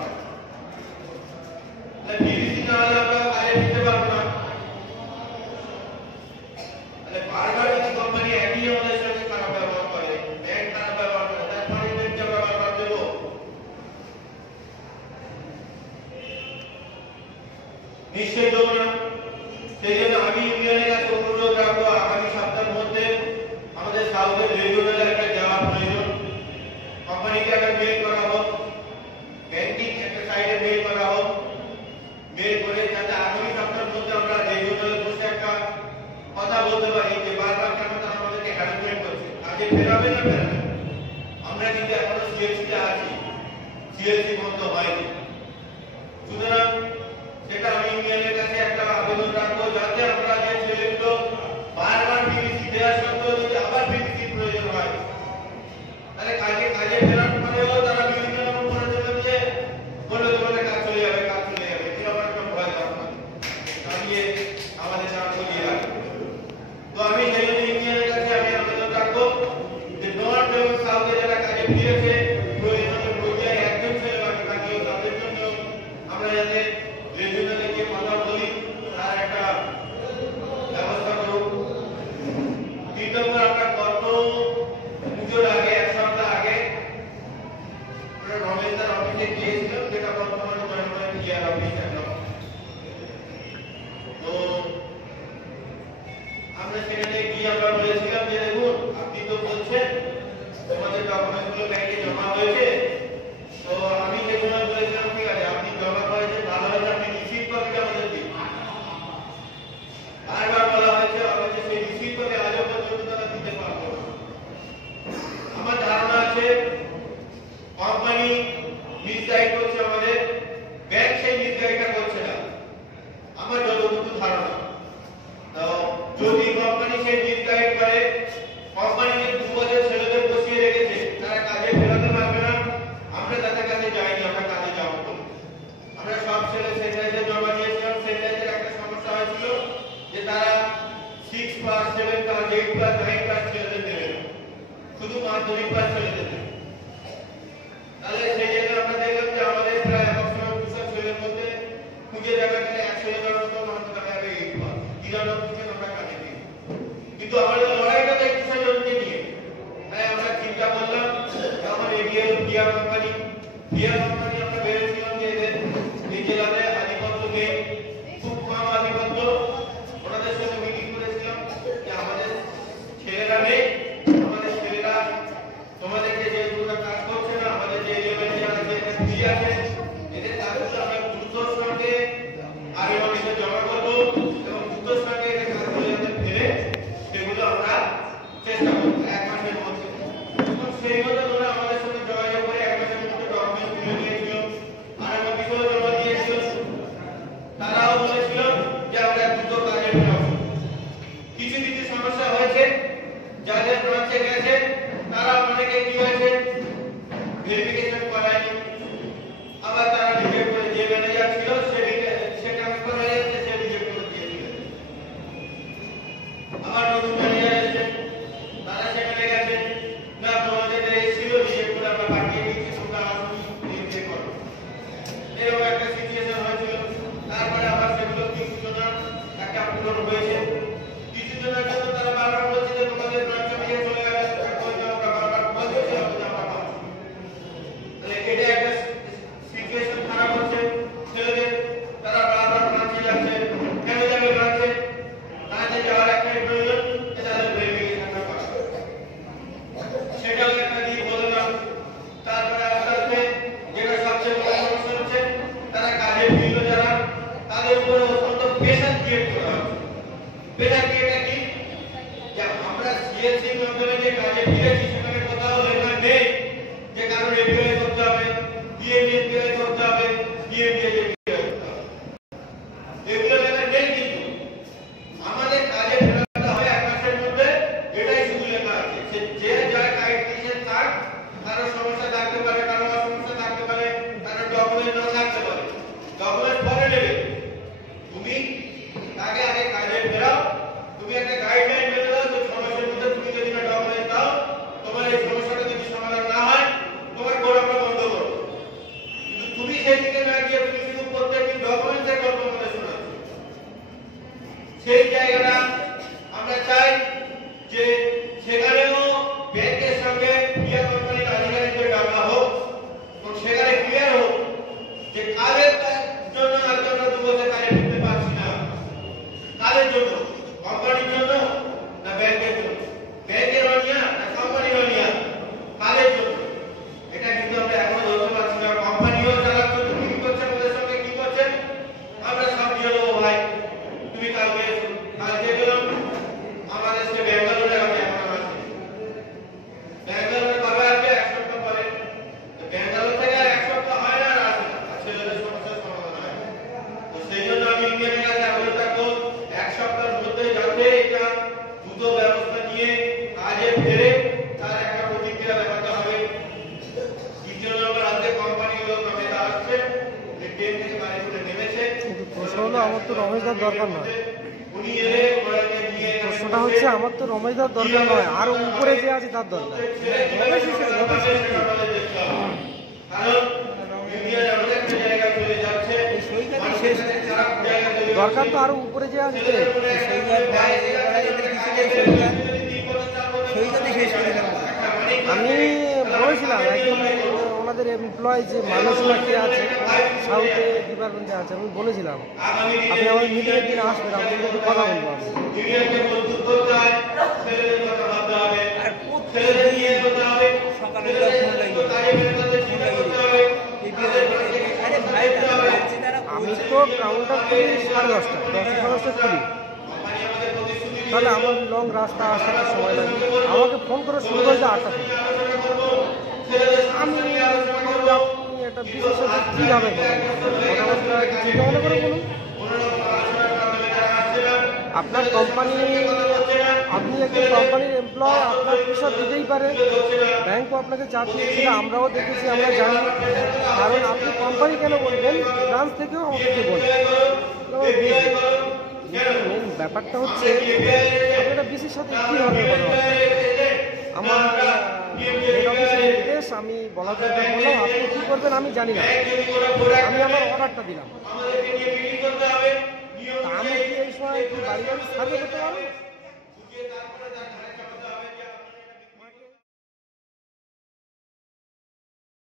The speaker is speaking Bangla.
হয়। তাহলে পিভিসি না হলে আমরা কাজে দিতে পারবো না। তাহলে বারবার যদি কোম্পানি একই আমাদের সঙ্গে খারাপ ব্যবহার করে, ব্যাংক খারাপ ব্যবহার করে, তার পানিশমেন্ট আমরা বারবার দেবো? নিশ্চয়ই দেবো না। সেই জন্য আমি ইউনিয়নের কাছে অনুরোধ রাখবো, আগামী সপ্তাহের মধ্যে আমাদের সাউথের রিজিওনালে একটা যাওয়া প্রয়োজন। কোম্পানিকে একটা মেল করা হোক, ব্যাংকিং একটা সাইডে মেল করা হোক, মেল করে যাতে আগামী সপ্তাহের মধ্যে আমরা রিজিওনালে বসে একটা কথা বলতে পারি যে বারবার কেন তারা আমাদেরকে হ্যারাসমেন্ট করছে, কাজে ফেরাবে না ফেরাবে। আমরা কিন্তু এখনো সিএলসিতে আছি, সিএলসি বন্ধ হয়নি। সুতরাং সেটা আমি ইউনিয়নের কাছে একটা আবেদন রাখবো, যাতে আমরা যে ছেলেগুলো বারবার পিভিসি দেওয়ার সত্ত্বেও যদি আবার পিভিসির প্রয়োজন হয়, তাহলে কাজে ফেরার পরেও তারা বিভিন্ন রকম পরিচালনা দিয়ে বলে তোমাদের কাজ চলে যাবে, এরকম একটা ভয় কাটিয়ে আমাদের নাম করিয়ে রাখবে। তো আমি সেই জন্য ইউনিয়নের কাছে আমি আবেদন রাখবো যে নর্থ এবং সাউথে যারা কাজে ফিরেছে, প্রয়োজনীয় পর্যায়ে একজন ছেলে বাকি থাকলেও তাদের জন্য আমরা যাতে রিজিওনালে গিয়ে কথা বলি, তার একটা ব্যবস্থা করুক। 3 নম্বর, আমরা গত পুজোর আগে এক সপ্তাহ আগে আমরা রমেশদার অফিসে গিয়েছিলাম, যেটা বর্তমানে জনগণের পিআর অফিস এখন। তো আমরা সেখানে গিয়ে আমরা বলেছিলাম যে দেখুন, আপনি তো বলছেন তোমাদের ডকুমেন্টগুলো ব্যাংকে জমা হয়েছে, তো আমি যে সময় বলেছিলাম ঠিক আছে আপনি জমা করেছেন, ভালো হয়েছে, আপনি রিসিভ কপি আমাদের দিন। বারবার বলা হয়েছে, আমাদের সেই রিসিভ কপি আজও পর্যন্ত তারা দিতে পারলো না। আমার ধারণা আছে কোম্পানি মিসগাইড করছে আমাদের, ব্যাংক সেই মিসগাইডটা করছে না, আমার যতটুকু ধারণা। তো যদি কোম্পানি সেই মিসগাইড করে, কোম্পানি যে 2 বছর ছেলেদের বসিয়ে রেখেছে, তারা কাজে ফেরাতে পারবে না, আমরা তাদের কাছে যাইনি, আমরা কাজে যাবো না। আমরা সব ছেলে সেন্টারে জমা দিয়েছিলাম। সেন্টারের একটা সমস্যা হয়েছিল যে তারা 6 পাস, 7 পাস, 8 পাস, 9 পাস ছেলেদের দেবে না, শুধু মাধ্যমিক পাস ছেলেদের দেবে। তাহলে সেই জায়গায় আমরা দেখলাম যে আমাদের প্রায় 200 ছেলের মধ্যে খুঁজে দেখা গেলে 100 জনের মতো মানুষ দেখা যাবে 8 পাস, 93 জন আমরা কাজে দিই। কিন্তু আমাদের লড়াইটা তো 200 জনকে নিয়ে। তাই আমরা চিন্তা করলাম, আমার এগিয়ে পিআর কোম্পানি আমরা বেরিয়েছিলাম যে এদের এই জেলাতে আধিপত্য নেই, খুব কম আধিপত্য। ওনাদের সঙ্গে মিটিং করেছিলাম যে আমাদের ছেলেরা নেই, আমাদের ছেলেরা তোমাদেরকে যেগুলো কাজ করছে না, আমাদের যে লেভেলে যারা ফ্রি আছে, এদের কাজগুলো আমরা দ্রুতর সঙ্গে আগে অনেকে জমা করবো এবং দ্রুতর সঙ্গে এদের কাজগুলো যাতে ফেলে সেগুলো আমরা চেষ্টা করবো 1 মাসের মধ্যে। এবং সেই মতো তোমরা আমাদের সঙ্গে যোগাযোগ করে 1 মাসের মধ্যে ডকুমেন্ট তুলে নিয়েছিল, আর অফিসেও জমা দিয়েছিল। তারাও বলেছিল যে আমরা দ্রুত কাজে ফেরাবো। কিছু সমস্যা হয়েছে, যাদের ব্রাঞ্চে গেছে তারা অনেকে কি হয়েছে ভেরিফিকেশন করায়নি, আবার তারা রিজেক্ট করে, যে ম্যানেজার ছিল সে ট্রান্সফার হয়ে যাচ্ছে, সে রিজেক্ট করে দিয়েছিল। আবার নতুন ম্যানেজার এসেছে, তারা সেখানে গেছে, না তোমাদের ছিল রিজেক্ট করে আমরা পাঠিয়ে দিচ্ছি, তোমরা আসুন রিজেক্ট করো। এরকম একটা সিচুয়েশন হয়েছিল। তারপরে আবার সেগুলো কিছু জনের একটা পূরণ হয়েছে, কিছু জনের জন্য তারা বারবার বলছে যে তোমাদের ব্রাঞ্চে নিয়ে চলে গেছে, আমরা বারবার বলছি আমরা পাবো। তাহলে এটা একটা সিচুয়েশন খারাপ হচ্ছে ছেলেদের, তারা বারবার ব্রাঞ্চে যাচ্ছে। কেন যাবে ব্রাঞ্চে? ব্রাঞ্চে যাওয়ার একটাই প্রয়োজন, সেদিকে না গিয়ে তুমি শুধু প্রত্যেকটি ডকুমেন্টের গল্প আমাদের শোনাচ্ছ। সেই জায়গাটা আমরা চাই যে সেখানেও ব্যাংকের সঙ্গে ক্রিয়া কোম্পানির আধিকারিকদের ডাকা হোক এবং সেখানে ক্লিয়ার হোক যে কাদের জন্য আজকে আমরা 2 বছর কাজে ঢুকতে পারছি না, কাদের জন্য, কোম্পানির জন্য না ব্যাংকের জন্য, ব্যাংকের অনিয়া না কোম্পানির অনিয়া, কাদের জন্য এটা কিন্তু আমরা এখনো ধরতে পারছি না। কোম্পানিও চালাচ্ছে, তুমি কি করছেন ওদের সঙ্গে কি করছেন আমরা সব দিয়ে দেবো ভাই, তুমি কালকে গেলাম আমাদের সে ব্যাঙ্গালোর জায়গাতে এখন আছে, ব্যাঙ্গালোরে কবে আসবে? 1 সপ্তাহ পরে। ব্যাঙ্গালোর থেকে আর 1 সপ্তাহ হয় না, আর আসে না, আর ছেলেদের সমস্যার সমাধান হয়। তো সেই জন্য আমি ইন্ডিয়ানের কাছে আবেদন রাখবো 1 সপ্তাহের মধ্যে যাতে এটা দ্রুত ব্যবস্থা নিয়ে কাজে ফেরে তার একটা প্রতিক্রিয়া দেখাতে হবে। দ্বিতীয় নম্বর, আজকে কোম্পানিগুলো নামে আসছে, যে ট্রেন থেকে বাইরে করে নেমেছে। প্রশ্ন হলো আমার তো রমেশদার দরকার নয়, উনি এলে ওনাকে নিয়ে প্রশ্নটা হচ্ছে আমার তো রমেশদার দরকার নয়, আরো উপরে যে আছে তার দরকার। দরকার তো আরো উপরে যে আছে, আমি বলেছিলাম একদম ওনাদের এমপ্লয় যে মানুষরা কে আছে সাউথে ডিপার্টমেন্টে আছে, আমি বলেছিলাম আপনি আমাদের মিটিংয়ের দিন আসবেন, আপনাদের একটু কথা বলবো। আমি তো কাউন্টার করি 10:30, 10:30 করি, তাহলে আমার লং রাস্তা আসতে একটা সময় লাগে। আমাকে ফোন করে শুরু করেছে 8টা থেকে। আমি একটা বিশেষ কীভাবে কথাবার্তা চিন্তা মনে করে বলুন, আপনার কোম্পানি, আপনি একজন কোম্পানির এমপ্লয়, আপনার প্রেশার দিতেই পারে, ব্যাংকও আপনাকে চাপ দিয়েছে, আমরাও দেখেছি, আমরা জানি। কারণ আপনি কোম্পানি কেন বলবেন, ব্রাঞ্চ থেকেও আমাদেরকে বলবেন। মেন ব্যাপারটা হচ্ছে আপনারা বিসির সাথে কী ধরনের কথা বলবেন। আমার হেড অফিসের নির্দেশ, আমি বলার জন্য বললাম, আপনি কী করবেন আমি জানি না, আমি আমার অর্ডারটা দিলাম। তা আমি কি এই সময় বাড়ি বাড়ি সার্ভে করতে পারবো?